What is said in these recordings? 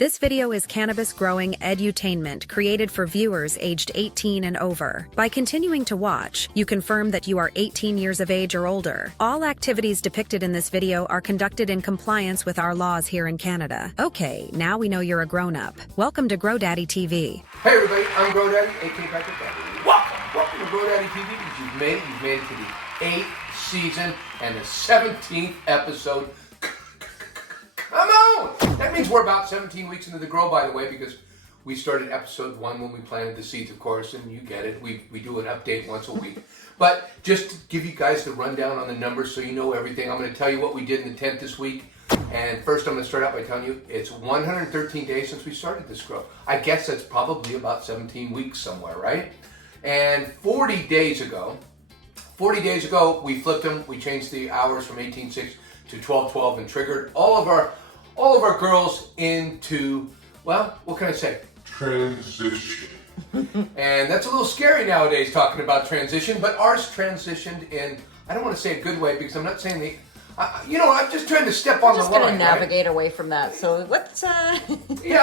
This video is cannabis growing edutainment created for viewers aged 18 and over. By continuing to watch, you confirm that you are 18 years of age or older. All activities depicted in this video are conducted in compliance with our laws here in Canada. Okay, now we know you're a grown-up. Welcome to GrowDaddy TV. Hey everybody, I'm GrowDaddy, aka Patrick Daddy. Welcome to GrowDaddy TV because you've made it to the 8th season and the 17th episode. Come on! That means we're about 17 weeks into the grow, by the way, because we started episode 1 when we planted the seeds, of course, and you get it. We do an update once a week. But just to give you guys the rundown on the numbers so you know everything, I'm going to tell you what we did in the tent this week. And first, I'm going to start out by telling you it's 113 days since we started this grow. I guess that's probably about 17 weeks somewhere, right? And 40 days ago, we flipped them. We changed the hours from 18:6 to 12:12 and triggered all of our girls into, well, what can I say? Transition. And that's a little scary nowadays talking about transition, but ours transitioned in, I don't want to say a good way because I'm not saying I'm just trying to step on the line. We're just going to navigate away from that. So what's let me navigate away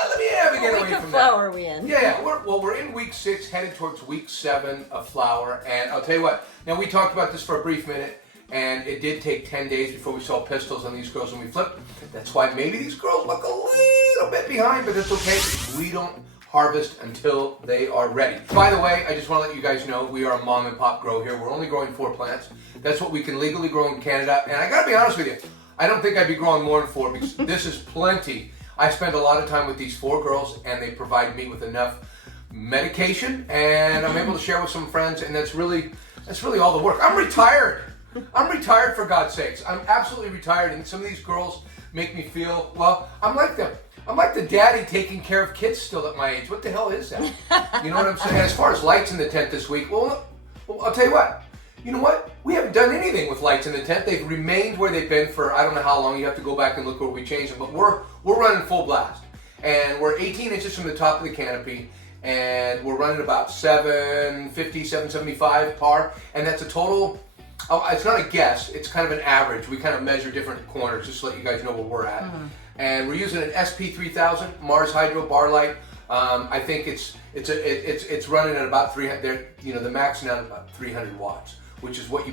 from that. What week of flower are we in? Yeah. We're in week 6, headed towards week 7 of flower. And I'll tell you what, now we talked about this for a brief minute, and it did take 10 days before we saw pistols on these girls when we flipped. That's why maybe these girls look a little bit behind, but it's okay. We don't harvest until they are ready. By the way, I just want to let you guys know we are a mom and pop grow here. We're only growing 4 plants. That's what we can legally grow in Canada. And I gotta be honest with you, I don't think I'd be growing more than 4 because this is plenty. I spend a lot of time with these 4 girls and they provide me with enough medication and I'm able to share with some friends, and that's really all the work. I'm retired for God's sakes. I'm absolutely retired, and some of these girls make me feel, well, I'm like them. I'm like the daddy taking care of kids still at my age. What the hell is that? You know what I'm saying? As far as lights in the tent this week, well, I'll tell you what. You know what? We haven't done anything with lights in the tent. They've remained where they've been for I don't know how long. You have to go back and look where we changed them. But we're running full blast. And we're 18 inches from the top of the canopy. And we're running about 750, 775 par. And that's a total, it's not a guess. It's kind of an average. We kind of measure different corners just to let you guys know where we're at. Mm-hmm. And we're using an SP3000 Mars Hydro bar light. I think it's running at about 300. The max now is about 300 watts, which is what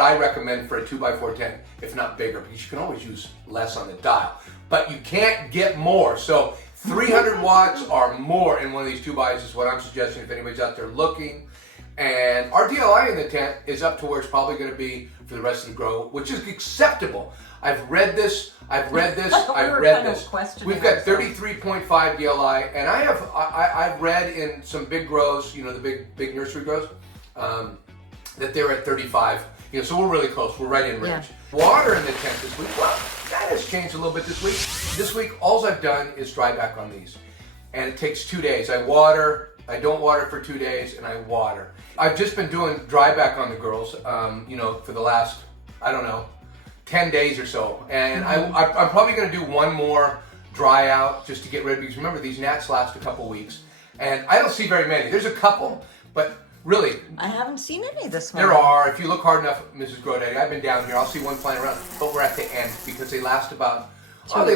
I recommend for a 2x4 tent, if not bigger, because you can always use less on the dial, but you can't get more. So 300 watts or more in one of these 2x is what I'm suggesting if anybody's out there looking. And our DLI in the tent is up to where it's probably going to be for the rest of the grow, which is acceptable. I've read this. We've got 33.5 DLI, and I've read in some big grows, the big nursery grows, that they're at 35. So we're really close. We're right in range. Yeah. Water in the tent this week. Well, that has changed a little bit this week. This week, all I've done is dry back on these, and it takes 2 days. I don't water for 2 days, and I water. I've just been doing dry back on the girls, for the last, 10 days or so. And I'm probably going to do one more dry out just to get rid of, because remember, these gnats last a couple weeks. And I don't see very many. There's a couple, but really. I haven't seen any this morning. There are. If you look hard enough, Mrs. GrowDaddy, I've been down here. I'll see one flying around. But we're at the end because they last they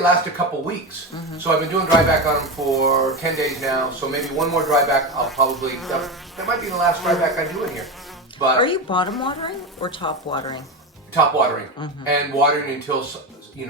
last a couple weeks. Mm-hmm. So I've been doing dry back on them for 10 days now. So maybe one more dry back, I'll probably, that might be the last dry back I do in here. But are you bottom watering or top watering? Top watering, and watering until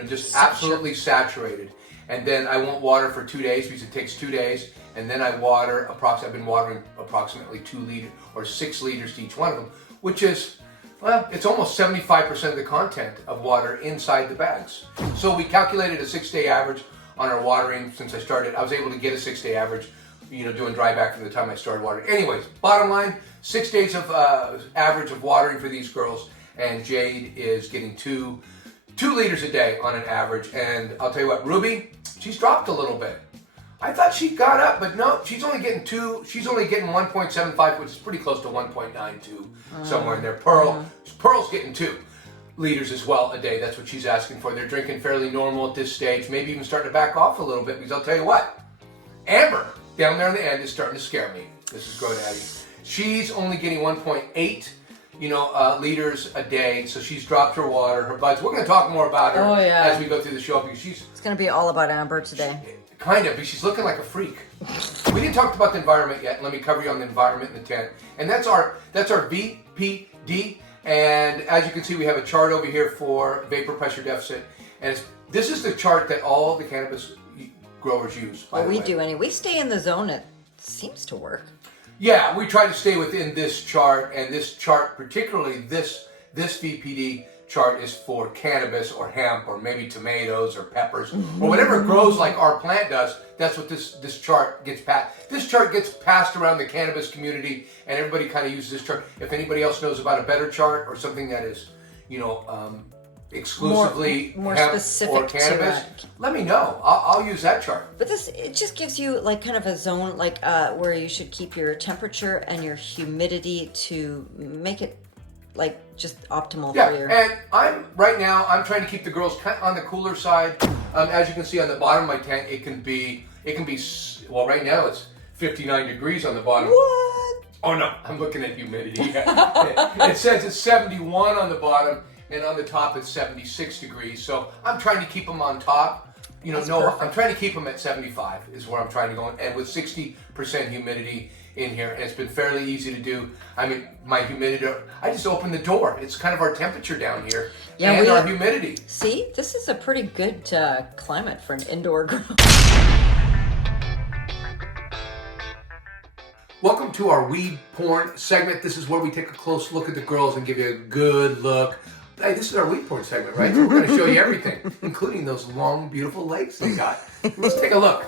just absolutely saturated, and then I won't water for 2 days because it takes 2 days, and then I water I've been watering approximately 2 liters or 6 liters to each one of them, which is, well, it's almost 75% of the content of water inside the bags. So we calculated a 6-day average on our watering since I started. I was able to get a 6-day average, doing dry back from the time I started watering. Anyways, bottom line, 6 days of average of watering for these girls. And Jade is getting 2 liters a day on an average. And I'll tell you what, Ruby, she's dropped a little bit. I thought she got up, but no, she's only getting 1.75, which is pretty close to 1.92, somewhere in there. Pearl's getting 2 liters as well a day. That's what she's asking for. They're drinking fairly normal at this stage, maybe even starting to back off a little bit, because I'll tell you what, Amber down there on the end is starting to scare me. This is GrowDaddy. She's only getting 1.8. liters a day. So she's dropped her water, her buds. We're going to talk more about her as we go through the show because It's going to be all about Amber today. Kind of, but she's looking like a freak. We didn't talk about the environment yet. Let me cover you on the environment in the tent. And that's our VPD. And as you can see, we have a chart over here for vapor pressure deficit. And this is the chart that all the cannabis growers use. Well, we do anyway. We stay in the zone. It seems to work. Yeah, we try to stay within this chart, and this chart, particularly this VPD chart, is for cannabis or hemp or maybe tomatoes or peppers or whatever grows like our plant does. That's what this chart gets passed. This chart gets passed around the cannabis community, and everybody kind of uses this chart. If anybody else knows about a better chart or something that is, exclusively more hemp specific or cannabis, let me know. I'll use that chart. But it just gives you like kind of a zone like where you should keep your temperature and your humidity to make it like just optimal for you. And I'm trying to keep the girls kind of on the cooler side. As you can see on the bottom of my tent, it can be well, right now it's 59 degrees on the bottom. What? Oh no, I'm looking at humidity. It says it's 71 on the bottom, and on the top it's 76 degrees. So I'm trying to keep them on top. I'm trying to keep them at 75 is where I'm trying to go, and with 60% humidity in here, and it's been fairly easy to do. I mean, my humidity, I just opened the door. It's kind of our temperature down here, and our humidity. See, this is a pretty good climate for an indoor grow. Welcome to our weed porn segment. This is where we take a close look at the girls and give you a good look. Hey, this is our weed porn segment, right? So we're going to show you everything, including those long, beautiful legs they got. Let's take a look.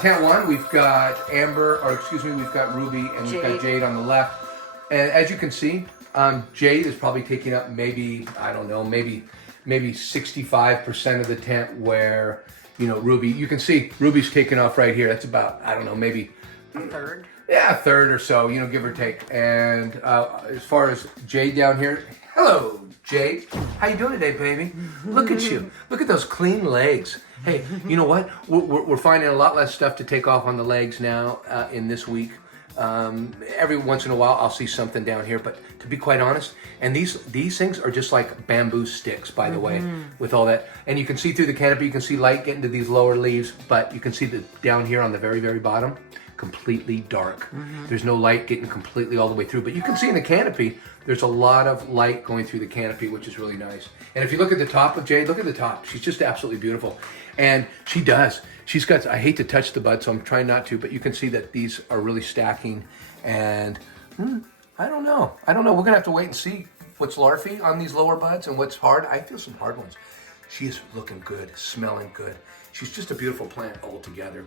Tent 1, we've got we've got Ruby and we've got Jade on the left. And as you can see, Jade is probably taking up maybe 65% of the tent, where, Ruby, you can see Ruby's taking off right here. That's about, maybe a third. Yeah, a third or so, give or take. And as far as Jade down here, hello, Jade. How you doing today, baby? Look at you. Look at those clean legs. Hey, you know what? We're finding a lot less stuff to take off on the legs now in this week. Every once in a while, I'll see something down here, but to be quite honest, and these things are just like bamboo sticks, by the way, with all that. And you can see through the canopy, you can see light getting to these lower leaves, but you can see that down here on the very, very bottom, completely dark. There's no light getting completely all the way through, but you can see in the canopy, there's a lot of light going through the canopy, which is really nice. And if you look at the top of Jade, look at the top. She's just absolutely beautiful. And she's got, I hate to touch the bud, so I'm trying not to, but you can see that these are really stacking. And I don't know. We're going to have to wait and see what's larvae on these lower buds and what's hard. I feel some hard ones. She is looking good, smelling good. She's just a beautiful plant altogether.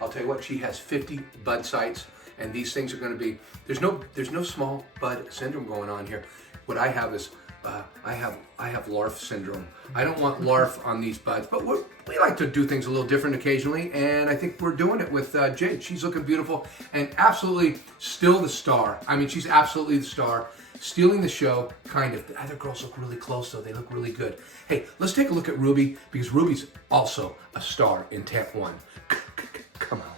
I'll tell you what, she has 50 bud sites, and these things are going to be, there's no small bud syndrome going on here. What I have is, I have larf syndrome. I don't want larf on these buds, but we like to do things a little different occasionally, and I think we're doing it with Jade. She's looking beautiful and absolutely still the star. I mean, she's absolutely the star, stealing the show, kind of. The other girls look really close, though. They look really good. Hey, let's take a look at Ruby, because Ruby's also a star in Tent 1. Come on.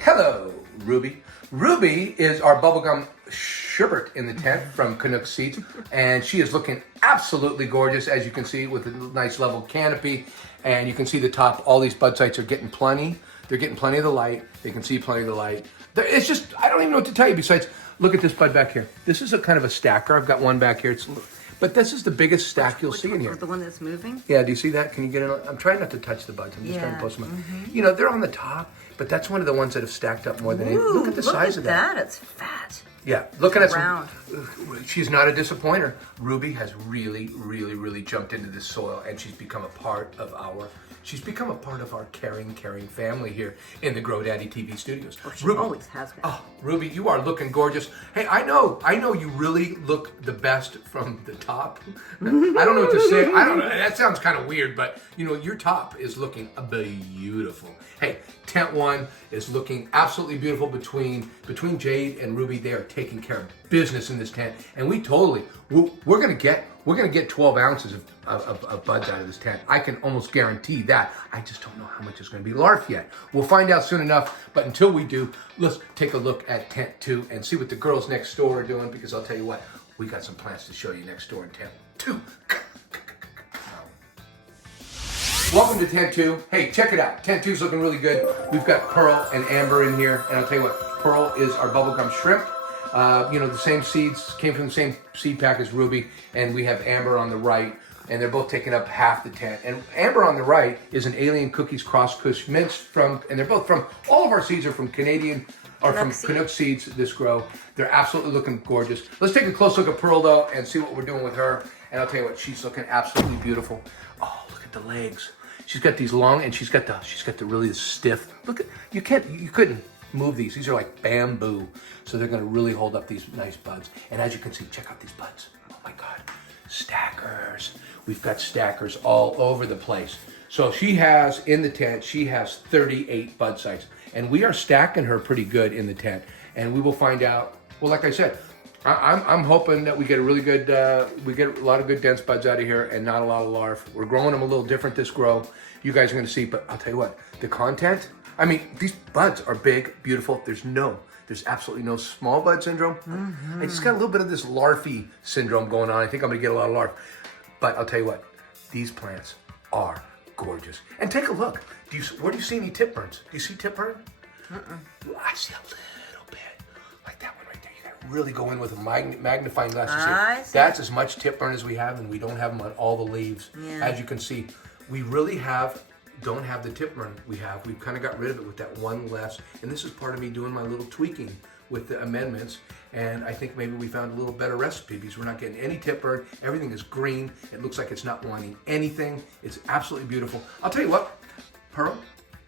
Hello, Ruby. Ruby is our Bubblegum Sherbert in the tent from Canuk seeds, and she is looking absolutely gorgeous, as you can see, with a nice level canopy. And you can see the top, all these bud sites are getting plenty. They're getting plenty of the light. They can see plenty of the light. It's just, I don't even know what to tell you besides, look at this bud back here. This is a kind of a stacker. I've got one back here. But this is the biggest stack you'll see in here. The one that's moving? Yeah, do you see that? Can you get in? I'm trying not to touch the buds. I'm just trying to post them up. They're on the top, but that's one of the ones that have stacked up more than any. Look at the size of that. It's fat. Yeah, looking at round. She's not a disappointer. Ruby has really, really, really jumped into this soil, and she's become a part of our caring family here in the Grow Daddy TV studios. Well, she Ruby, always has been. Oh, Ruby, you are looking gorgeous. Hey, I know you really look the best from the top. I don't know what to say. I don't know. That sounds kind of weird, but your top is looking beautiful. Hey, Tent 1 is looking absolutely beautiful between Jade and Ruby. They are taking care of business in this tent, and we're gonna get we're gonna get 12 ounces of buds out of this tent. I can almost guarantee that. I just don't know how much is gonna be larf yet. We'll find out soon enough, but until we do, let's take a look at tent 2 and see what the girls next door are doing, because I'll tell you what, we got some plants to show you next door in tent 2. Welcome to tent 2. Hey, check it out. Tent 2 is looking really good. We've got Pearl and Amber in here, and I'll tell you what, Pearl is our bubblegum shrimp. You know, the same seeds, came from the same seed pack as Ruby, and we have Amber on the right, and they're both taking up half the tent. And Amber on the right is an Alien Cookies Cross Kush mince from, and they're both from, all of our seeds are from Canadian, or from Canuk seeds this grow. They're absolutely looking gorgeous. Let's take a close look at Pearl though, and see what we're doing with her. And I'll tell you what, she's looking absolutely beautiful. Oh, look at the legs. She's got these long, and she's got the really stiff. Look at, you couldn't move these. These are like bamboo. So they're gonna really hold up these nice buds. And as you can see, check out these buds. Oh my God, stackers. We've got stackers all over the place. So she has, in the tent, she has 38 bud sites. And we are stacking her pretty good in the tent. And we will find out, well, like I said, I'm hoping that we get a really good, we get a lot of good dense buds out of here and not a lot of larf. We're growing them a little different this grow. You guys are gonna see, but I'll tell you what, the content, I mean, these buds are big, beautiful. There's absolutely no small bud syndrome. I just got a little bit of this larfy syndrome going on. I think I'm gonna get a lot of larf. But I'll tell you what, these plants are gorgeous. And take a look. Where do you see any tip burns? Do you see tip burn? I see a little bit, like that one right there. You gotta really go in with a magnifying glass to see. That's as much tip burn as we have, and we don't have them on all the leaves. Yeah. As you can see, we really don't have the tip burn we've kind of got rid of it with that one less, and this is part of me doing my little tweaking with the amendments, and I think maybe we found a little better recipe because we're not getting any tip burn. Everything is green. It looks like it's not wanting anything. It's absolutely beautiful. I'll tell you what, Pearl,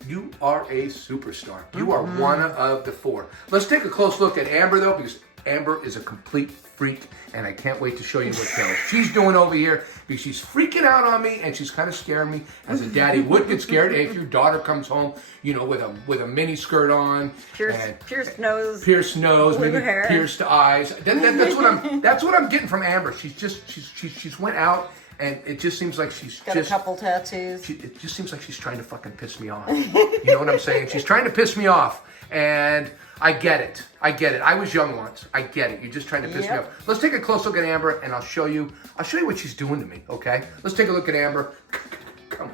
you are a superstar. You are one of the 4. Let's take a close look at Amber though, because Amber is a complete freak, and I can't wait to show you what she's doing over here, because she's freaking out on me, and she's kind of scaring me, as a daddy would get scared if your daughter comes home, you know, with a mini skirt on, pierced nose, maybe hair, pierced eyes. That's what I'm getting from Amber. She's went out, and it just seems like she's got a couple tattoos. It just seems like she's trying to fucking piss me off. You know what I'm saying? She's trying to piss me off, and I get it. I was young once. I get it. You're just trying to piss me off. Let's take a close look at Amber, and I'll show you what she's doing to me, okay? Let's take a look at Amber. Come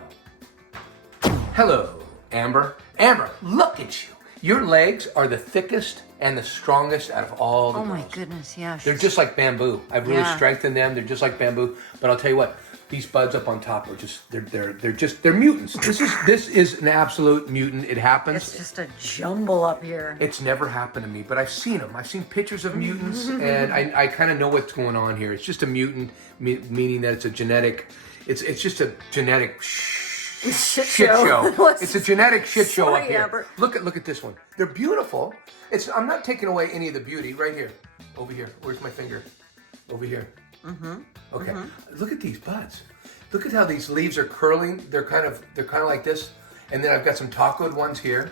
on. Hello, Amber. Amber, look at you. Your legs are the thickest and the strongest out of all the girls. Oh my goodness, yeah. They're just like bamboo. I've really strengthened them. They're just like bamboo. But I'll tell you what, these buds up on top are just they're mutants. This is an absolute mutant. It happens. It's just a jumble up here. It's never happened to me, but I've seen them. I've seen pictures of mutants, and I kind of know what's going on here. It's just a mutant, meaning that it's a genetic. It's just a genetic shit show. It's a genetic shit show up here. Amber. Look at this one. They're beautiful. I'm not taking away any of the beauty. Right here, over here. Where's my finger? Over here. Okay. Look at these buds. Look at how these leaves are curling. They're kind of like this. And then I've got some tacoed ones here.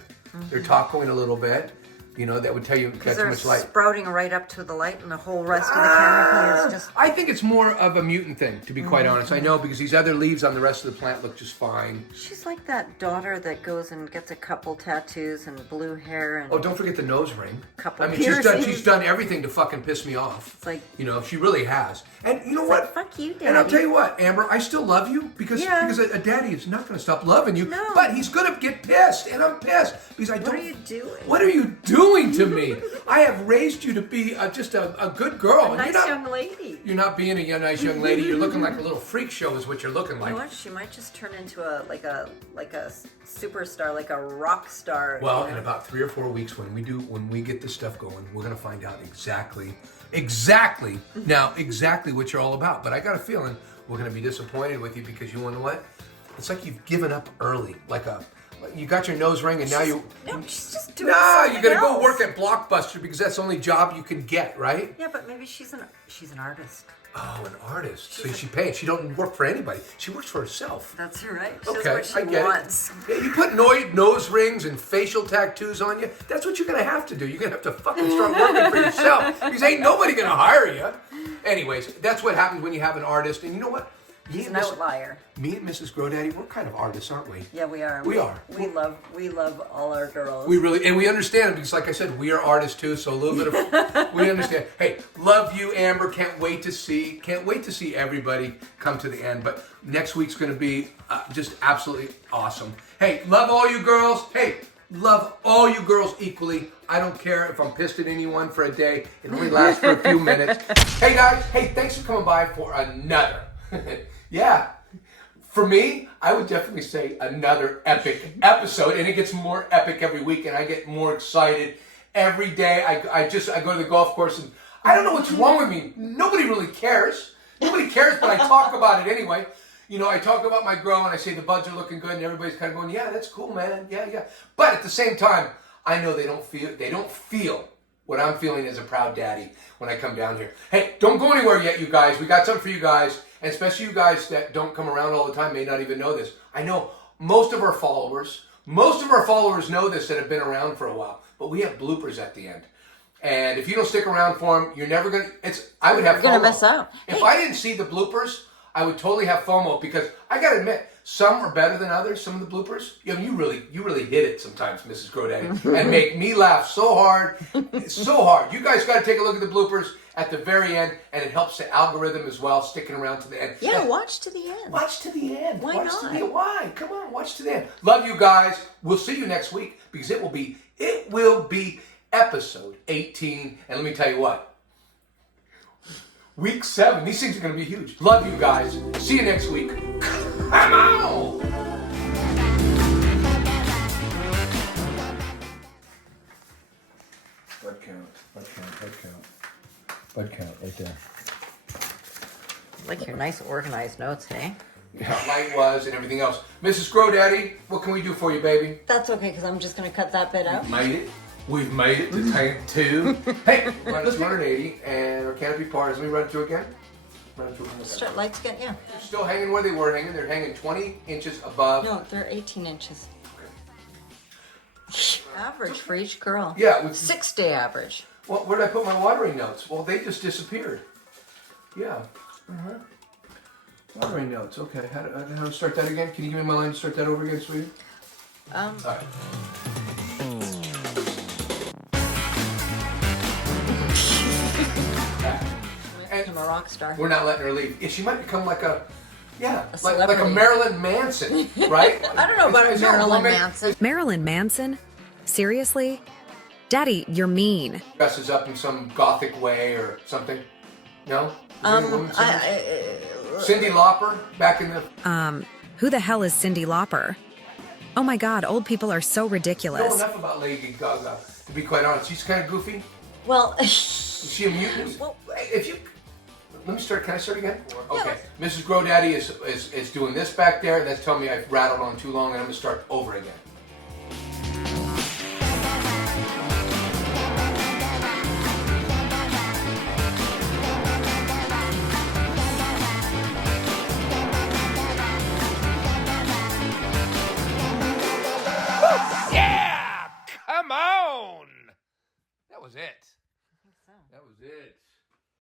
They're tacoing a little bit. You know, that would tell you that's too much light. Sprouting right up to the light, and the whole rest of the canopy is just... I think it's more of a mutant thing, to be quite honest. I know, because these other leaves on the rest of the plant look just fine. She's like that daughter that goes and gets a couple tattoos and blue hair and... Oh, don't forget the nose ring. Couple I mean, piercings. she's done everything to fucking piss me off. It's like... You know, she really has. And you know what? Like, fuck you, Daddy. And I'll tell you what, Amber, I still love you, because a daddy is not going to stop loving you. No. But he's going to get pissed, and I'm pissed. Because I don't... What are you doing? What are you doing to me? I have raised you to be just a good girl. A nice young lady. You're not being a nice young lady. You're looking like a little freak show is what you're looking like. You know what? She might just turn into a superstar, like a rock star. Well, in about 3 or 4 weeks, when we get this stuff going, we're gonna find out exactly what you're all about. But I got a feeling we're gonna be disappointed with you, because you know what? It's like you've given up early, you got your nose ring, and now you... No, she's just doing something you're going to go work at Blockbuster, because that's the only job you can get, right? Yeah, but maybe she's an artist. Oh, an artist. So she pays. She don't work for anybody. She works for herself. That's right. Okay, what she wants. Yeah, you put nose rings and facial tattoos on you. That's what you're going to have to do. You're going to have to fucking start working for yourself, because ain't nobody going to hire you. Anyways, that's what happens when you have an artist. And you know what? He's an outlier. Me and Mrs. Grodaddy, we're kind of artists, aren't we? Yeah, we are. We are. We love all our girls. We really, and we understand because, like I said, we are artists too. So a little bit of, we understand. Hey, love you, Amber. Can't wait to see everybody come to the end. But next week's going to be just absolutely awesome. Hey, love all you girls. Hey, love all you girls equally. I don't care if I'm pissed at anyone for a day. It only lasts for a few minutes. Hey guys, hey, thanks for coming by for another. Yeah, for me, I would definitely say another epic episode, and it gets more epic every week, and I get more excited every day. I go to the golf course, and I don't know what's wrong with me. Nobody really cares. Nobody cares, but I talk about it anyway. You know, I talk about my grow, and I say the buds are looking good, and everybody's kind of going, yeah, that's cool, man. Yeah. But at the same time, I know they don't feel what I'm feeling as a proud daddy when I come down here. Hey, don't go anywhere yet, you guys. We got something for you guys. And especially you guys that don't come around all the time may not even know this. I know most of our followers know this that have been around for a while. But we have bloopers at the end. And if you don't stick around for them, you're never going to... I would have FOMO. You're going to miss out. If I didn't see the bloopers, I would totally have FOMO because I got to admit, some are better than others, some of the bloopers. You know, you really hit it sometimes, Mrs. Grodaddy, and make me laugh so hard. So hard. You guys got to take a look at the bloopers at the very end, and it helps the algorithm as well, sticking around to the end. Yeah, watch to the end. Watch to the end. Why not? Why? Come on, watch to the end. Love you guys. We'll see you next week because it will be episode 18. And let me tell you what. Week 7. These things are going to be huge. Love you guys. See you next week. Come on! Bud count right there. Like your nice organized notes, hey? How light was and everything else. Mrs. Grodaddy, what can we do for you, baby? That's okay, because I'm just going to cut that bit out. We've made it to tank 2. Hey, run to 280 and our canopy part. Let me run it through again. Start lights again, yeah. They're still hanging where they were hanging. They're hanging 20 inches above. No, they're 18 inches. Average for each girl. Yeah. 6-day average. Well, where did I put my watering notes? Well, they just disappeared. Yeah. Watering notes. Okay. How to start that again? Can you give me my line to start that over again, sweetie? All right. I'm a rock star. We're not letting her leave. Yeah, she might become like a celebrity. Marilyn Manson, right? I don't know about Marilyn Manson. Marilyn Manson? Seriously? Daddy, you're mean. Dresses up in some gothic way or something. No? Cyndi Lauper back in the... Who the hell is Cyndi Lauper? Oh my god, old people are so I know ridiculous. enough about Lady Gaga, to be quite honest. She's kind of goofy. Well... Is she a mutant? Well, if you... Let me start. Can I start again? Okay. Mrs. Grodaddy is doing this back there. That's telling me I've rattled on too long, and I'm going to start over again. Yeah! Come on! That was it. That was it.